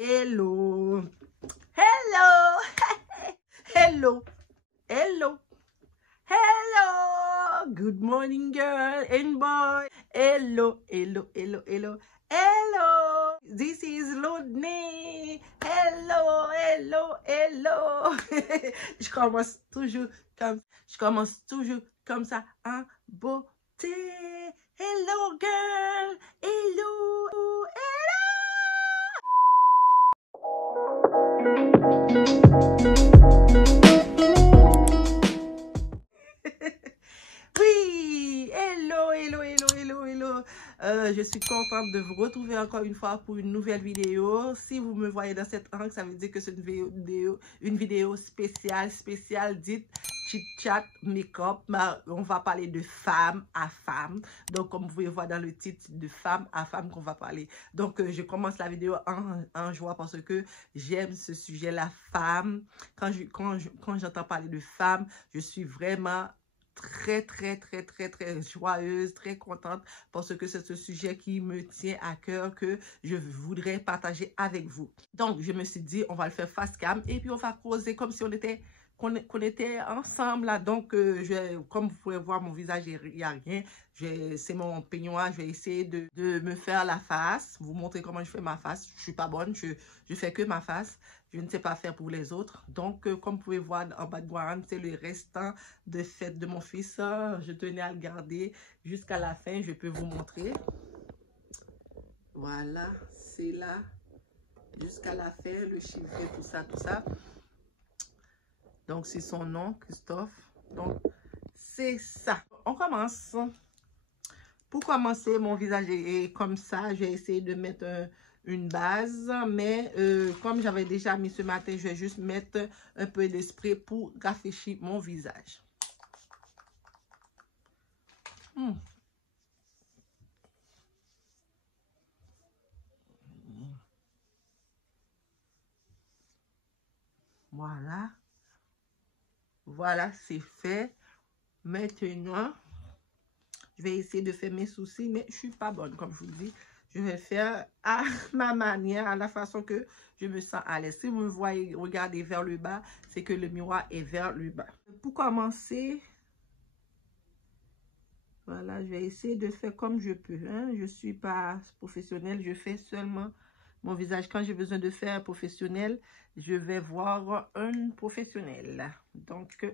Hello. Hello. Hello. Hello. Hello. Good morning, girl and boy. Hello. Hello. Hello. Hello. Hello. This is Lodney. Hello. Hello. Hello. Je commence toujours comme ça en beauté. Hello, girl. Hello. Oui, hello, hello, hello, hello, hello. Je suis contente de vous retrouver encore une fois pour une nouvelle vidéo. Si vous me voyez dans cette angle, ça veut dire que c'est une vidéo spéciale dite chit-chat make-up. On va parler de femme à femme. Donc, comme vous pouvez voir dans le titre, de femme à femme qu'on va parler. Donc, je commence la vidéo en joie parce que j'aime ce sujet, la femme. Quand j'entends parler de femme, je suis vraiment très joyeuse, très contente parce que c'est ce sujet qui me tient à cœur que je voudrais partager avec vous. Donc, je me suis dit, on va le faire face cam et puis on va causer comme si on était qu'on était ensemble là. Donc, comme vous pouvez voir, mon visage, il n'y a rien. C'est mon peignoir. Je vais essayer de me faire la face, vous montrer comment je fais ma face. Je suis pas bonne, je fais que ma face. Je ne sais pas faire pour les autres. Donc, comme vous pouvez voir en background, c'est le restant de fête de mon fils. Je tenais à le garder jusqu'à la fin. Je peux vous montrer. Voilà, c'est là. Jusqu'à la fin, le chiffre, tout ça, tout ça. Donc, c'est son nom, Christophe. Donc, c'est ça. On commence. Pour commencer, mon visage est comme ça. Je vais essayer de mettre une base. Mais comme j'avais déjà mis ce matin, je vais juste mettre un peu de spray pour rafraîchir mon visage. Voilà. Voilà, c'est fait. Maintenant, je vais essayer de faire mes sourcils, mais je ne suis pas bonne, comme je vous dis. Je vais faire à ma manière, à la façon que je me sens à l'aise. Si vous me voyez regarder vers le bas, c'est que le miroir est vers le bas. Pour commencer, voilà, je vais essayer de faire comme je peux. Hein. Je ne suis pas professionnelle, je fais seulement mon visage. Quand j'ai besoin de faire professionnel, je vais voir un professionnel. Donc,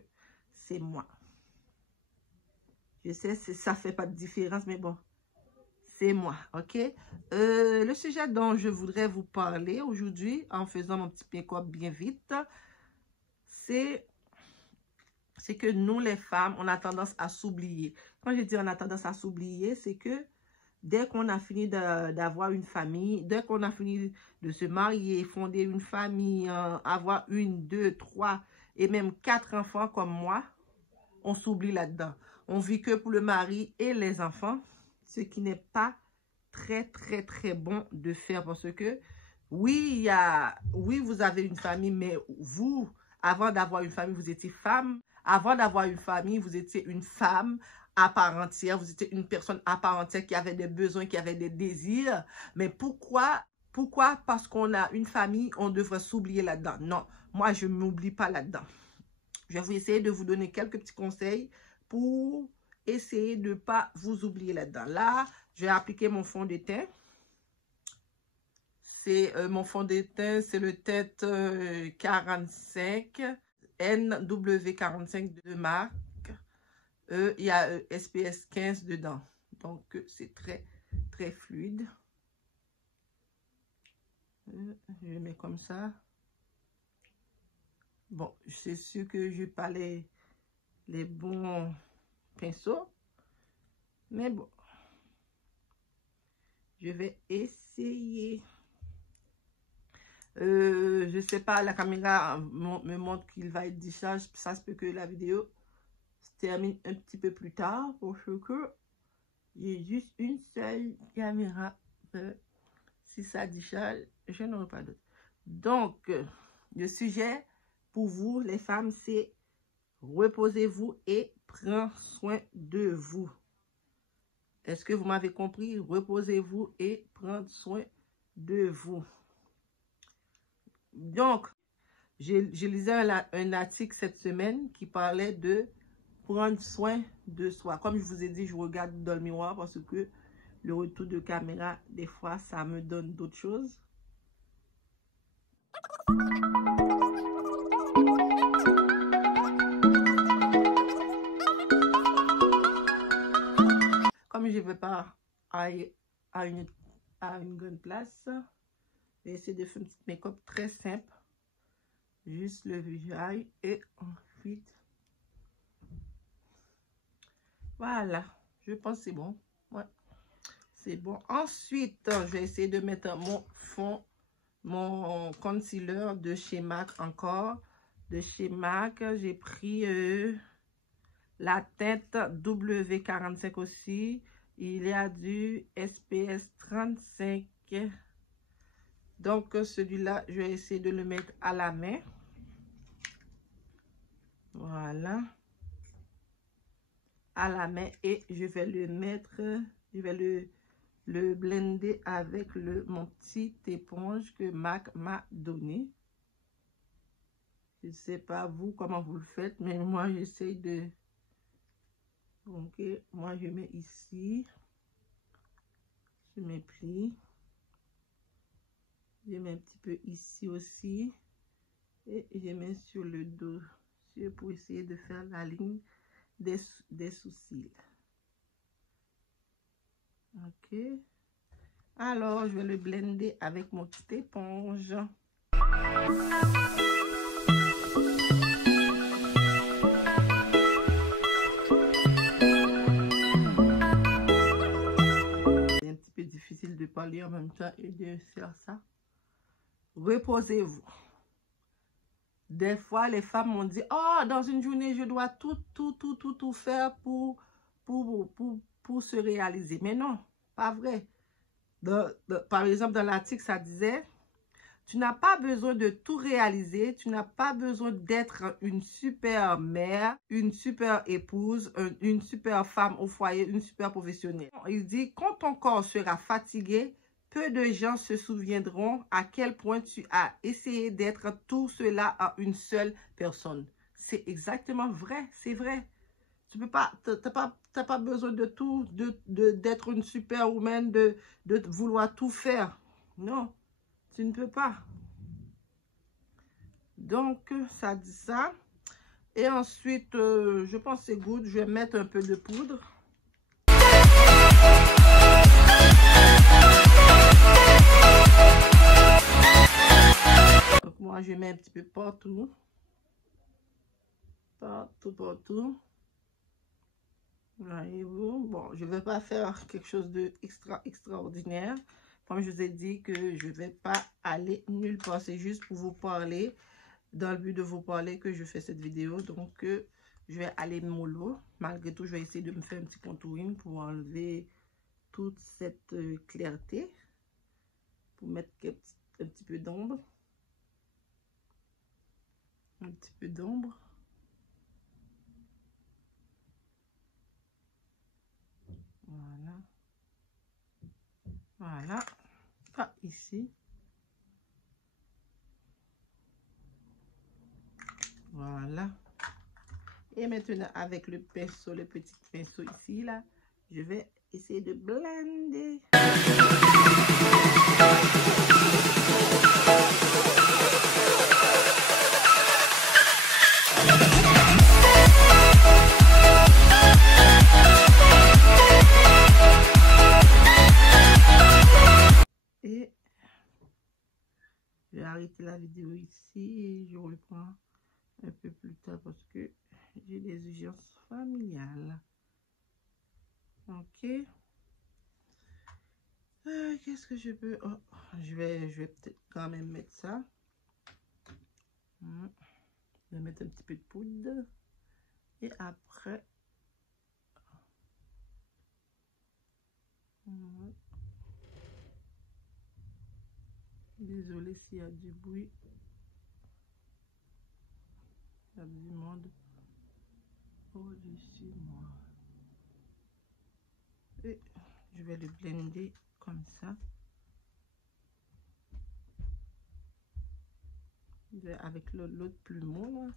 c'est moi. Je sais, ça ne fait pas de différence, mais bon, c'est moi, ok? Le sujet dont je voudrais vous parler aujourd'hui, en faisant mon petit make-up bien vite, c'est que nous, les femmes, on a tendance à s'oublier. Quand je dis on a tendance à s'oublier, c'est que dès qu'on a fini d'avoir une famille, dès qu'on a fini de se marier, fonder une famille, avoir 1, 2, 3 et même 4 enfants comme moi, on s'oublie là-dedans. On vit que pour le mari et les enfants, ce qui n'est pas très bon de faire parce que oui, oui, vous avez une famille, mais vous, avant d'avoir une famille, vous étiez femme. Avant d'avoir une famille, vous étiez une femme à part entière. Vous étiez une personne à part entière qui avait des besoins, qui avait des désirs. Mais pourquoi? Parce qu'on a une famille, on devrait s'oublier là-dedans? Non, moi, je ne m'oublie pas là-dedans. Je vais essayer de vous donner quelques petits conseils pour essayer de ne pas vous oublier là-dedans. Là, je vais appliquer mon fond de teint. C'est mon fond de teint, c'est le tête 45, NW45 de marque. Il y a SPS 15 dedans. Donc, c'est très fluide. Je mets comme ça. Bon, c'est sûr que je n'ai pas les bons pinceaux. Mais bon, je vais essayer. Je sais pas, la caméra me montre qu'il va être décharge. Ça se peut que la vidéo se termine un petit peu plus tard parce que j'ai juste une seule caméra. Si ça décharge, je n'aurai pas d'autre. Donc, le sujet pour vous, les femmes, c'est reposez-vous et prenez soin de vous. Est-ce que vous m'avez compris? Reposez-vous et prenez soin de vous. Donc, j'ai lisé un article cette semaine qui parlait de prendre soin de soi. Comme je vous ai dit, je regarde dans le miroir parce que le retour de caméra, des fois, ça me donne d'autres choses. Comme je ne vais pas aller à une grande place, je vais essayer de faire un petit make-up très simple. Juste le visage et ensuite, voilà, je pense que c'est bon. Ouais, c'est bon. Ensuite, je vais essayer de mettre mon fond, mon concealer de chez MAC encore. De chez MAC, j'ai pris la teinte W45 aussi. Il y a du SPS 35. Donc, celui-là, je vais essayer de le mettre à la main. Voilà. À la main. Et je vais le mettre, je vais le blender avec mon petit éponge que MAC m'a donné. Je ne sais pas vous comment vous le faites, mais moi, j'essaie de... Ok, moi, je mets ici. Je mets pli. Je mets un petit peu ici aussi. Et je mets sur le dos pour essayer de faire la ligne des sourcils. Ok. Alors, je vais le blender avec mon petite éponge. C'est un petit peu difficile de parler en même temps et de faire ça. Reposez-vous. Des fois, les femmes m'ont dit, oh, dans une journée, je dois tout faire pour se réaliser. Mais non, pas vrai. Par exemple, dans l'article, ça disait, tu n'as pas besoin de tout réaliser. Tu n'as pas besoin d'être une super mère, une super épouse, une super femme au foyer, une super professionnelle. Il dit, quand ton corps sera fatigué, peu de gens se souviendront à quel point tu as essayé d'être tout cela à une seule personne. C'est exactement vrai, c'est vrai. Tu peux pas, t'as pas besoin de tout, d'être une superwoman, de vouloir tout faire. Non, tu ne peux pas. Donc, ça dit ça. Et ensuite, je pense que c'est good. Je vais mettre un peu de poudre. Donc, moi, je mets un petit peu partout. Partout. Voyez-vous. Bon, je ne vais pas faire quelque chose de extraordinaire. Comme je vous ai dit que je ne vais pas aller nulle part. C'est juste pour vous parler. Dans le but de vous parler que je fais cette vidéo. Donc, je vais aller mollo. Malgré tout, je vais essayer de me faire un petit contouring pour enlever toute cette clarté. Pour mettre un petit peu d'ombre. Un petit peu d'ombre. Voilà. Voilà. Pas ici. Voilà. Et maintenant, avec le pinceau, le petit pinceau ici, là, je vais essayer de blender. Et je vais arrêter la vidéo ici et je reprends un peu plus tard parce que j'ai des urgences familiales. Ok. Qu'est-ce que je peux... Oh, je vais peut-être quand même mettre ça. Je vais mettre un petit peu de poudre. Et après... Désolée s'il y a du bruit. Il y a du monde au-dessus de moi. Et je vais le blender comme ça. Avec l'autre plumeau, là,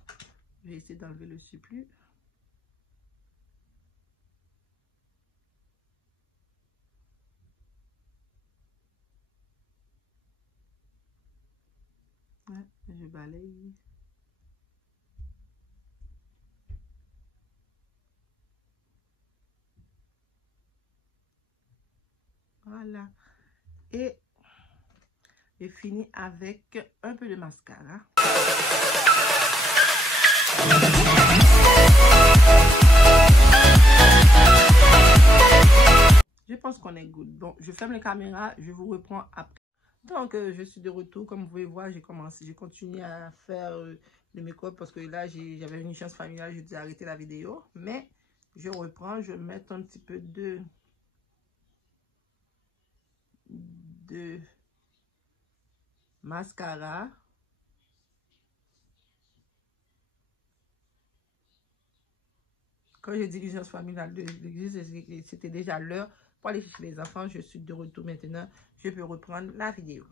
je vais essayer d'enlever le surplus. Ouais, je balaye. Voilà. Et je finis avec un peu de mascara. Je pense qu'on est good. Bon, je ferme la caméra, je vous reprends après. Donc, je suis de retour. Comme vous pouvez voir, j'ai continué à faire le make-up parce que là, j'avais une urgence familiale, je dis arrêter la vidéo. Mais, je reprends, je vais mettre un petit peu de mascara. Quand je dis urgence familiale de l'église, c'était déjà l'heure pour aller chercher les enfants. Je suis de retour maintenant. Je peux reprendre la vidéo.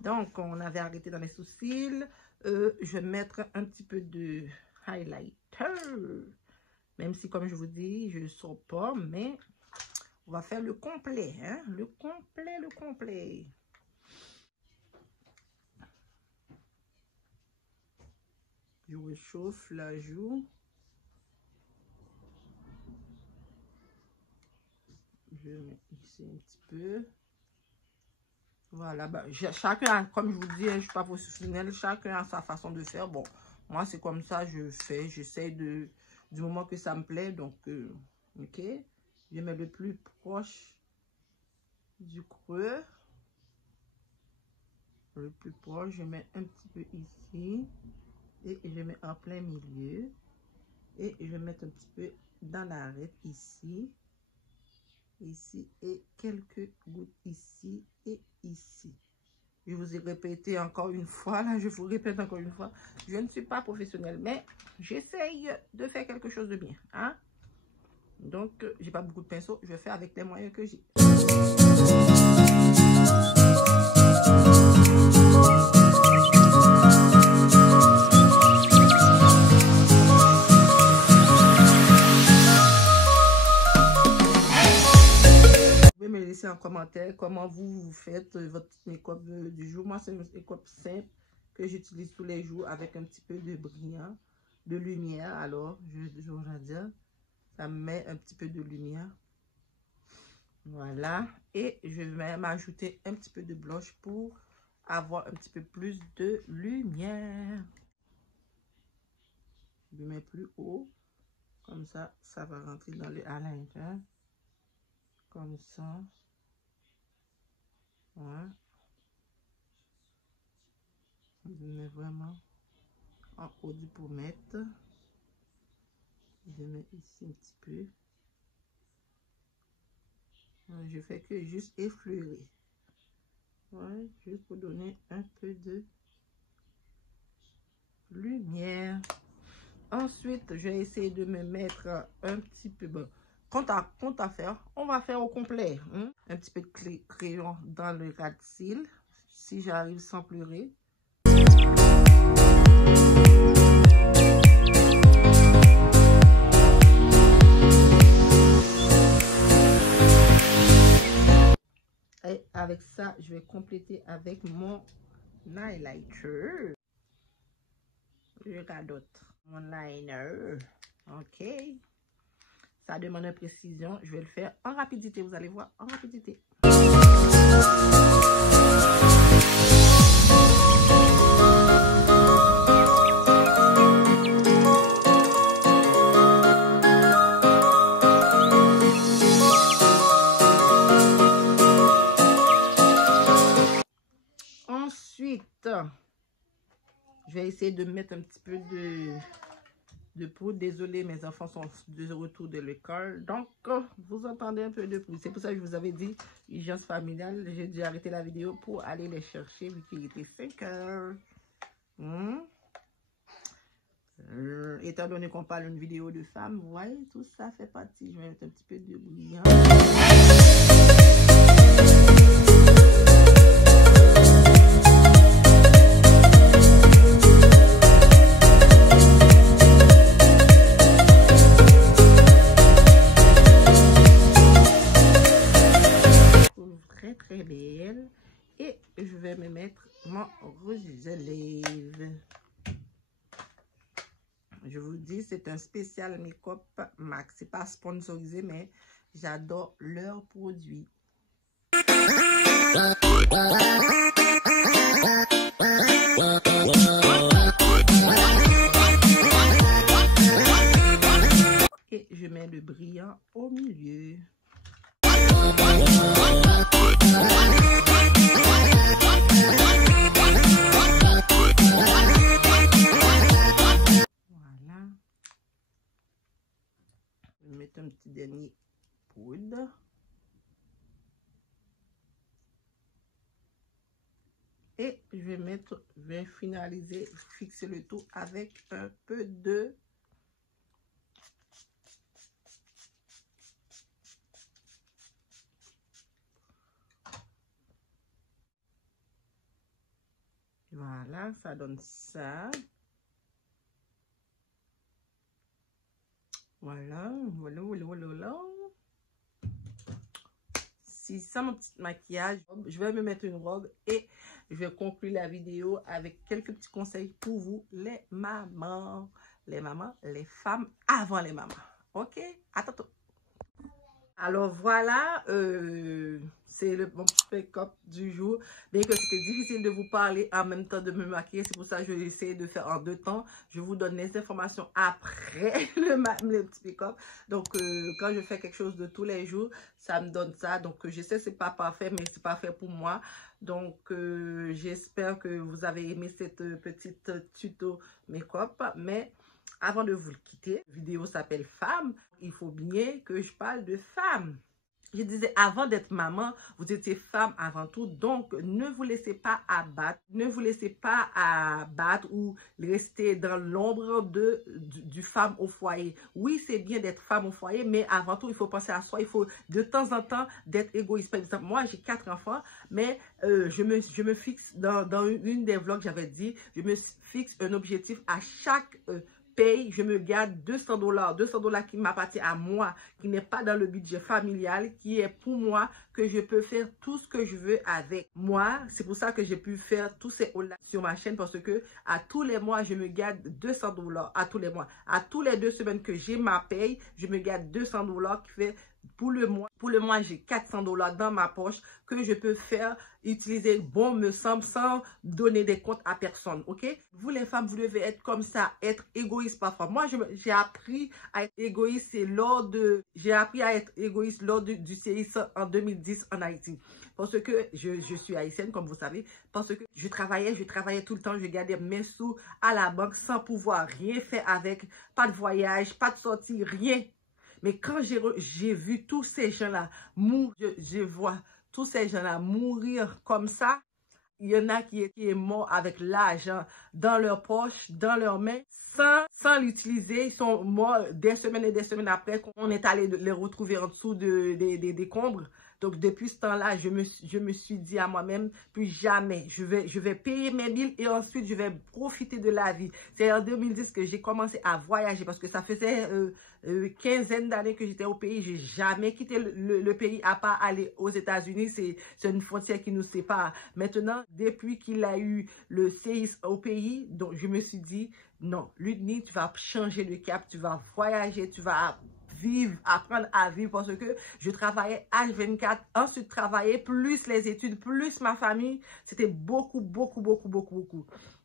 Donc, on avait arrêté dans les sourcils. Je vais mettre un petit peu de highlighter. Même si, comme je vous dis, je ne sors pas, mais on va faire le complet. Hein? Le complet. Je réchauffe la joue. Je mets ici un petit peu. Voilà, bah, chacun, comme je vous dis, je ne suis pas professionnelle, chacun a sa façon de faire. Bon, moi, c'est comme ça, je fais. J'essaie du moment que ça me plaît. Donc, ok. Je mets le plus proche du creux. Le plus proche, je mets un petit peu ici. Et je mets en plein milieu. Et je vais mettre un petit peu dans l'arête ici. Ici et quelques gouttes ici et ici. Je vous ai répété encore une fois, là je vous répète encore une fois, je ne suis pas professionnelle, mais j'essaye de faire quelque chose de bien. Hein? Donc, j'ai pas beaucoup de pinceaux, je vais faire avec les moyens que j'ai. En commentaire comment vous faites votre make-up du jour. Moi, c'est un make-up simple que j'utilise tous les jours avec un petit peu de brillant, de lumière. Alors, je vais dire, ça me met un petit peu de lumière. Voilà. Et je vais m'ajouter un petit peu de blush pour avoir un petit peu plus de lumière. Je mets plus haut. Comme ça, ça va rentrer dans le highlight. Hein? Comme ça. Ouais. Je mets vraiment en haut du pommette. Je mets ici un petit peu. Je fais que juste effleurer. Ouais, juste pour donner un peu de lumière. Ensuite, je vais essayer de me mettre un petit peu... Bon, quant à faire, on va faire au complet. Hein? Un petit peu de crayon dans le ras de cils, si j'arrive sans pleurer. Et avec ça, je vais compléter avec mon highlighter. Je radote mon liner. Ok. Ça demande une précision. Je vais le faire en rapidité. Vous allez voir en rapidité. Ensuite, je vais essayer de mettre un petit peu de poudre. Désolé, mes enfants sont de retour de l'école. Donc, vous entendez un peu de bruit. C'est pour ça que je vous avais dit, urgence familiale. J'ai dû arrêter la vidéo pour aller les chercher vu qu'il était 5 heures. Étant donné qu'on parle d'une vidéo de femmes, vous voyez, tout ça fait partie. Je vais mettre un petit peu de brillant. mettre mon rouge à lèvres. Je vous dis, c'est un spécial Make-up Max. C'est pas sponsorisé, mais j'adore leurs produits. Et je mets le brillant au milieu. Voilà. Je vais mettre un petit dernier poudre. Et je vais finaliser, fixer le tout avec un peu de voilà, ça donne ça. Voilà. C'est ça mon petit maquillage. Je vais me mettre une robe et je vais conclure la vidéo avec quelques petits conseils pour vous, les mamans. Les mamans, les femmes avant les mamans. Ok? À tantôt. Alors voilà, c'est mon petit make-up du jour. Bien que c'était difficile de vous parler en même temps de me maquiller, c'est pour ça que je vais essayer de faire en 2 temps. Je vous donne les informations après le petit make-up. Donc quand je fais quelque chose de tous les jours, ça me donne ça. Donc je sais que c'est pas parfait, mais c'est parfait pour moi. Donc j'espère que vous avez aimé cette petite tuto make-up. Mais avant de vous le quitter, la vidéo s'appelle Femme. Il faut bien que je parle de femme. Je disais, avant d'être maman, vous étiez femme avant tout. Donc, ne vous laissez pas abattre. Ne vous laissez pas abattre ou rester dans l'ombre du femme au foyer. Oui, c'est bien d'être femme au foyer, mais avant tout, il faut penser à soi. Il faut de temps en temps d'être égoïste. Par exemple, moi, j'ai 4 enfants, mais je me fixe, dans une des vlogs, j'avais dit, je me fixe un objectif à chaque paye, je me garde $200, $200 qui m'appartient à moi, qui n'est pas dans le budget familial, qui est pour moi, que je peux faire tout ce que je veux avec moi. C'est pour ça que j'ai pu faire tous ces hauts-là sur ma chaîne, parce que à tous les mois, je me garde $200 à tous les mois. À tous les 2 semaines que j'ai ma paye, je me garde $200 qui fait pour le mois, j'ai $400 dans ma poche que je peux faire, utiliser bon me semble, sans donner des comptes à personne, ok? Vous les femmes, vous devez être comme ça, être égoïste parfois. Moi, j'ai appris à être égoïste, lors du CIS en 2010 en Haïti. Parce que je suis haïtienne, comme vous savez, parce que je travaillais tout le temps, je gardais mes sous à la banque sans pouvoir rien faire avec, pas de voyage, pas de sortie, rien. Mais quand j'ai vu tous ces gens-là mourir, je vois tous ces gens-là mourir comme ça, il y en a qui est mort avec l'argent dans leur poche, dans leurs mains, sans l'utiliser. Ils sont morts des semaines et des semaines après qu'on est allé les retrouver en dessous des décombres. Donc, depuis ce temps-là, je me suis dit à moi-même, plus jamais, je vais payer mes billes et ensuite, je vais profiter de la vie. C'est en 2010 que j'ai commencé à voyager parce que ça faisait quinzaine d'années que j'étais au pays. J'ai jamais quitté le pays à part aller aux États-Unis. C'est une frontière qui nous sépare. Maintenant, depuis qu'il a eu le séisme au pays, donc je me suis dit, non, Ludmille, tu vas changer de cap, tu vas voyager, tu vas vivre, apprendre à vivre, parce que je travaillais H24, ensuite travailler, plus les études, plus ma famille, c'était beaucoup.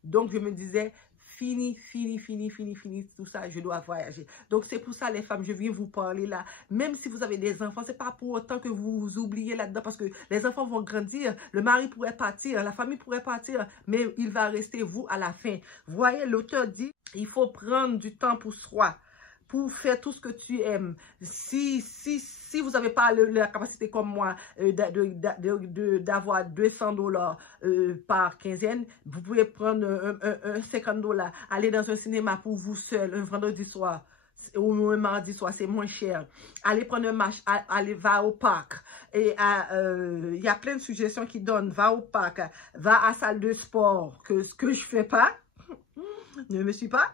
Donc je me disais, fini, tout ça, je dois voyager. Donc c'est pour ça les femmes, je viens vous parler là, même si vous avez des enfants, c'est pas pour autant que vous vous oubliez là-dedans, parce que les enfants vont grandir, le mari pourrait partir, la famille pourrait partir, mais il va rester vous à la fin. Vous voyez, l'auteur dit, il faut prendre du temps pour soi, pour faire tout ce que tu aimes. Si vous n'avez pas la capacité comme moi d'avoir $200 par quinzaine, vous pouvez prendre un $50, aller dans un cinéma pour vous seul, un vendredi soir ou un mardi soir, c'est moins cher. Allez prendre un match, va au parc. Et il y a plein de suggestions qui donnent. Va au parc, va à la salle de sport, ce que je fais pas. Ne me suis pas.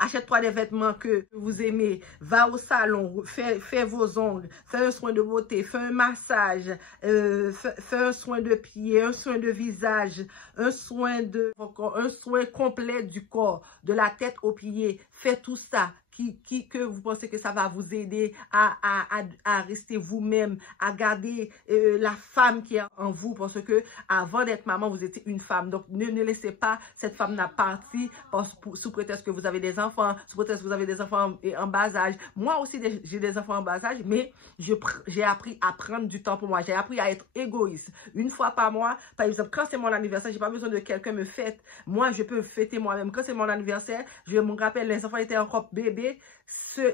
Achète-toi des vêtements que vous aimez. Va au salon, fais vos ongles, fais un soin de beauté, fais un massage, fais un soin de pied, un soin de visage, un soin complet du corps, de la tête aux pieds. Fais tout ça. Que vous pensez que ça va vous aider à rester vous-même, à garder la femme qui est en vous, parce que avant d'être maman, vous étiez une femme. Donc, ne laissez pas cette femme-là partir sous prétexte que vous avez des enfants, sous prétexte que vous avez des enfants en bas âge. Moi aussi, j'ai des enfants en bas âge, mais j'ai appris à prendre du temps pour moi. J'ai appris à être égoïste. Une fois par mois, par exemple, quand c'est mon anniversaire, j'ai pas besoin de quelqu'un me fête. Moi, je peux fêter moi-même. Quand c'est mon anniversaire, je me rappelle, les enfants étaient encore bébés.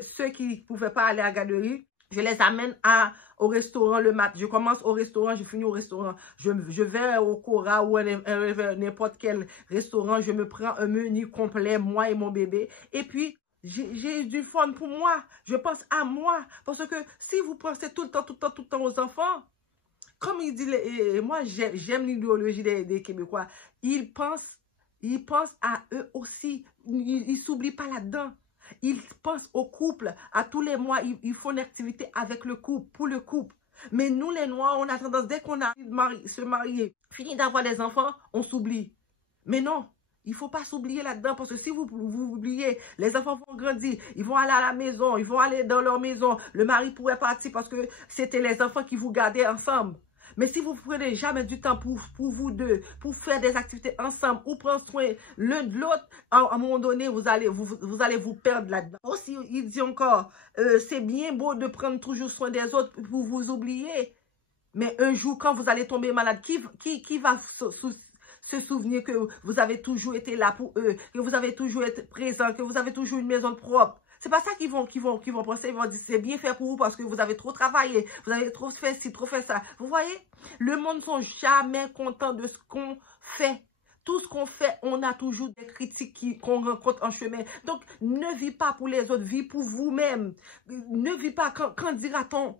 Ceux qui ne pouvaient pas aller à la garderie, je les amène au restaurant le matin. Je commence au restaurant, je finis au restaurant. Je vais au Cora ou à n'importe quel restaurant. Je me prends un menu complet, moi et mon bébé. Et puis, j'ai du fun pour moi. Je pense à moi. Parce que si vous pensez tout le temps aux enfants, comme il dit, moi j'aime l'idéologie des Québécois. Ils pensent à eux aussi. Ils ne s'oublient pas là-dedans. Ils pensent au couple. À tous les mois, ils font une activité avec le couple, pour le couple. Mais nous, les Noirs, on a tendance, dès qu'on a se marier, fini d'avoir des enfants, on s'oublie. Mais non, il ne faut pas s'oublier là-dedans, parce que si vous oubliez, les enfants vont grandir, ils vont aller à la maison, ils vont aller dans leur maison. Le mari pourrait partir parce que c'était les enfants qui vous gardaient ensemble. Mais si vous ne prenez jamais du temps pour vous deux, pour faire des activités ensemble, ou prendre soin l'un de l'autre, à un moment donné, vous allez vous perdre là-dedans. Aussi, il dit encore, c'est bien beau de prendre toujours soin des autres pour vous oublier. Mais un jour, quand vous allez tomber malade, qui va se souvenir que vous avez toujours été là pour eux, que vous avez toujours été présent, que vous avez toujours une maison propre? C'est pas ça qu'ils vont penser. Ils vont dire, c'est bien fait pour vous parce que vous avez trop travaillé, vous avez trop fait ci, trop fait ça. Vous voyez? Le monde ne sont jamais contents de ce qu'on fait. Tout ce qu'on fait, on a toujours des critiques qu'on rencontre en chemin. Donc, ne vis pas pour les autres, vis pour vous-même. Ne vis pas, quand dira-t-on?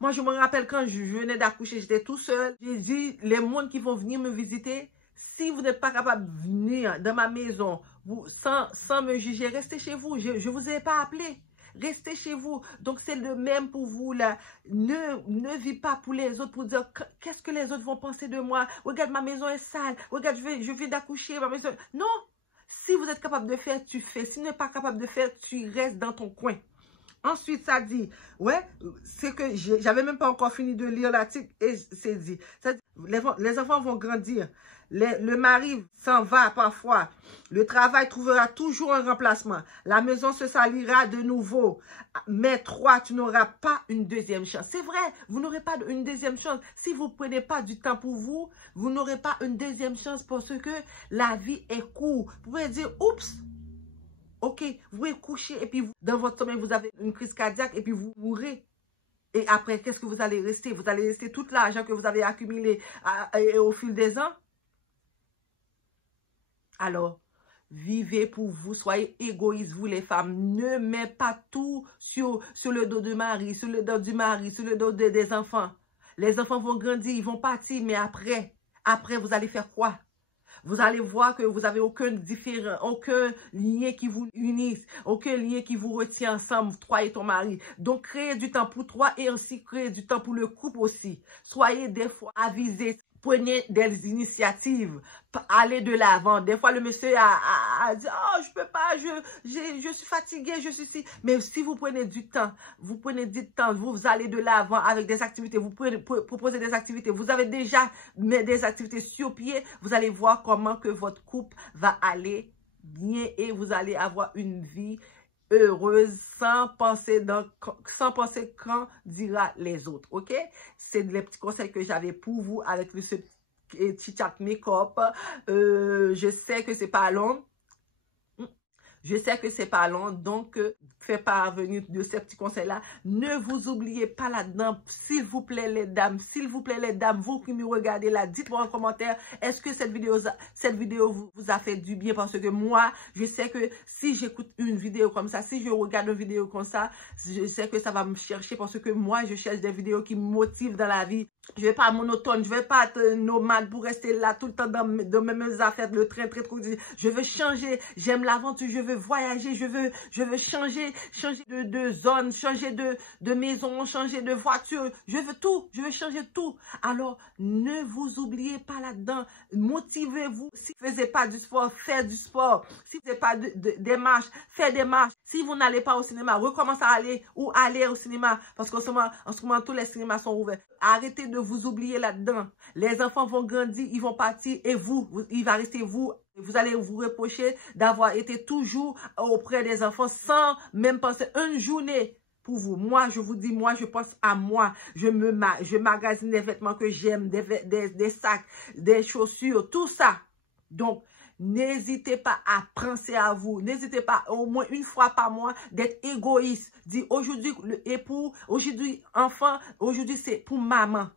Moi, je me rappelle quand je venais d'accoucher, j'étais tout seul. J'ai dit, les mondes qui vont venir me visiter, si vous n'êtes pas capable de venir dans ma maison sans me juger, restez chez vous. Je ne vous ai pas appelé. Restez chez vous. Donc, c'est le même pour vous, là. Ne vis pas pour les autres pour dire qu'est-ce que les autres vont penser de moi. Regarde, ma maison est sale. Regarde, je viens d'accoucher. Ma maison... Non. Si vous êtes capable de faire, tu fais. Si vous n'êtes pas capable de faire, tu restes dans ton coin. Ensuite, ça dit, ouais, c'est que j'avais même pas encore fini de lire l'article et c'est dit, ça dit, les enfants vont grandir, le mari s'en va parfois, le travail trouvera toujours un remplacement, la maison se salira de nouveau, mais tu n'auras pas une deuxième chance. C'est vrai, vous n'aurez pas une deuxième chance. Si vous ne prenez pas du temps pour vous, vous n'aurez pas une deuxième chance parce que la vie est courte. Vous pouvez dire, oups. Ok, vous êtes couché et puis dans votre sommeil, vous avez une crise cardiaque et puis vous mourrez. Et après, qu'est-ce que vous allez rester? Vous allez rester tout l'argent que vous avez accumulé au fil des ans? Alors, vivez pour vous, soyez égoïstes, vous les femmes. Ne mettez pas tout sur le dos du mari, sur le dos du mari, sur le dos des enfants. Les enfants vont grandir, ils vont partir, mais après, vous allez faire quoi? Vous allez voir que vous n'avez aucun lien qui vous unisse, aucun lien qui vous retient ensemble, toi et ton mari. Donc, créez du temps pour toi et aussi créez du temps pour le couple aussi. Soyez des fois avisés. Prenez des initiatives, allez de l'avant. Des fois, le monsieur a dit, oh, je peux pas, je suis fatigué, je suis si. Mais si vous prenez du temps, vous allez de l'avant avec des activités, vous proposez des activités, vous avez déjà mis des activités sur pied, vous allez voir comment que votre couple va aller bien et vous allez avoir une vie heureuse sans penser quand dira les autres, ok? C'est les petits conseils que j'avais pour vous avec ce petit chat make-up. Je sais que c'est pas long. Je sais que c'est pas long, donc fais parvenir de ces petits conseils-là. Ne vous oubliez pas là-dedans, s'il vous plaît les dames, vous qui me regardez là, dites-moi en commentaire, est-ce que cette vidéo vous a fait du bien? Parce que moi, je sais que si j'écoute une vidéo comme ça, si je regarde une vidéo comme ça, je sais que ça va me chercher parce que moi, je cherche des vidéos qui me motivent dans la vie. Je vais pas être monotone, je vais pas être nomade pour rester là tout le temps dans mes mêmes affaires, le train, très trop. Je veux changer, j'aime l'aventure, je veux veux voyager, je veux changer de zone, changer de maison, changer de voiture. Je veux tout, je veux changer tout. Alors, ne vous oubliez pas là-dedans. Motivez-vous. Si vous ne faites pas du sport, faites du sport. Si vous ne faites pas des marches, faites des marches. Si vous n'allez pas au cinéma, recommencez à aller ou aller au cinéma. Parce qu'en ce moment, tous les cinémas sont ouverts. Arrêtez de vous oublier là-dedans. Les enfants vont grandir, ils vont partir et il va rester vous. Vous allez vous reprocher d'avoir été toujours auprès des enfants sans même penser une journée pour vous. Moi, je vous dis, moi, je pense à moi. Je magasine des vêtements que j'aime, des sacs, des chaussures, tout ça. Donc, n'hésitez pas à penser à vous. N'hésitez pas au moins une fois par mois d'être égoïste. Dis aujourd'hui, aujourd'hui, enfant, aujourd'hui, c'est pour maman.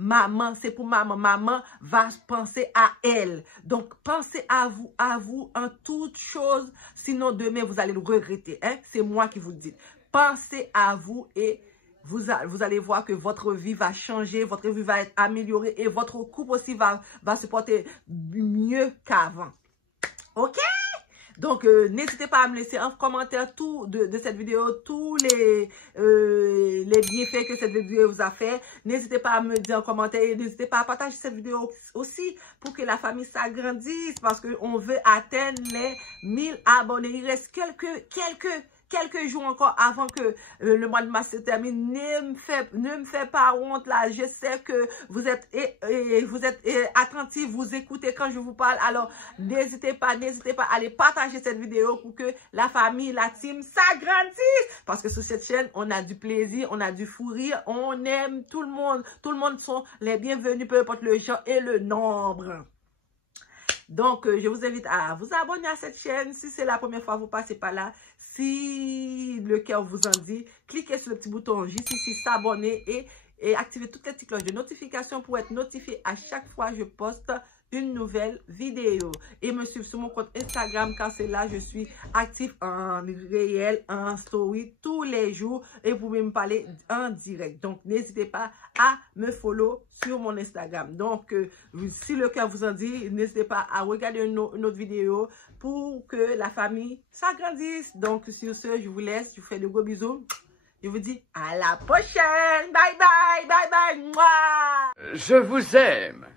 Maman, c'est pour maman. Maman va penser à elle. Donc, pensez à vous en toutes choses. Sinon, demain, vous allez le regretter. Hein? C'est moi qui vous le dis. Pensez à vous et vous allez voir que votre vie va changer, votre vie va être améliorée et votre couple aussi va se porter mieux qu'avant. OK? Donc, n'hésitez pas à me laisser en commentaire tout de cette vidéo, tous les bienfaits que cette vidéo vous a fait. N'hésitez pas à me dire en commentaire, n'hésitez pas à partager cette vidéo aussi pour que la famille s'agrandisse parce qu'on veut atteindre les 1000 abonnés. Il reste quelques jours encore avant que le mois de mars se termine. Ne me faites pas honte là. Je sais que vous êtes attentifs, vous écoutez quand je vous parle. Alors, n'hésitez pas à aller partager cette vidéo pour que la famille, la team s'agrandisse. Parce que sur cette chaîne, on a du plaisir, on a du fou rire, on aime tout le monde. Tout le monde sont les bienvenus, peu importe le genre et le nombre. Donc, je vous invite à vous abonner à cette chaîne. Si c'est la première fois que vous passez par là, si le cœur vous en dit, cliquez sur le petit bouton juste ici, s'abonner et activez toutes les petites cloches de notification pour être notifié à chaque fois que je poste une nouvelle vidéo. Et me suivre sur mon compte Instagram car c'est là je suis active en réel, en story tous les jours et vous pouvez me parler en direct. Donc n'hésitez pas à me follow sur mon Instagram. Donc si le cœur vous en dit, n'hésitez pas à regarder une autre vidéo pour que la famille s'agrandisse. Donc sur ce, je vous laisse, je vous fais de gros bisous. Je vous dis à la prochaine. Bye bye, bye bye. Mouah. Je vous aime.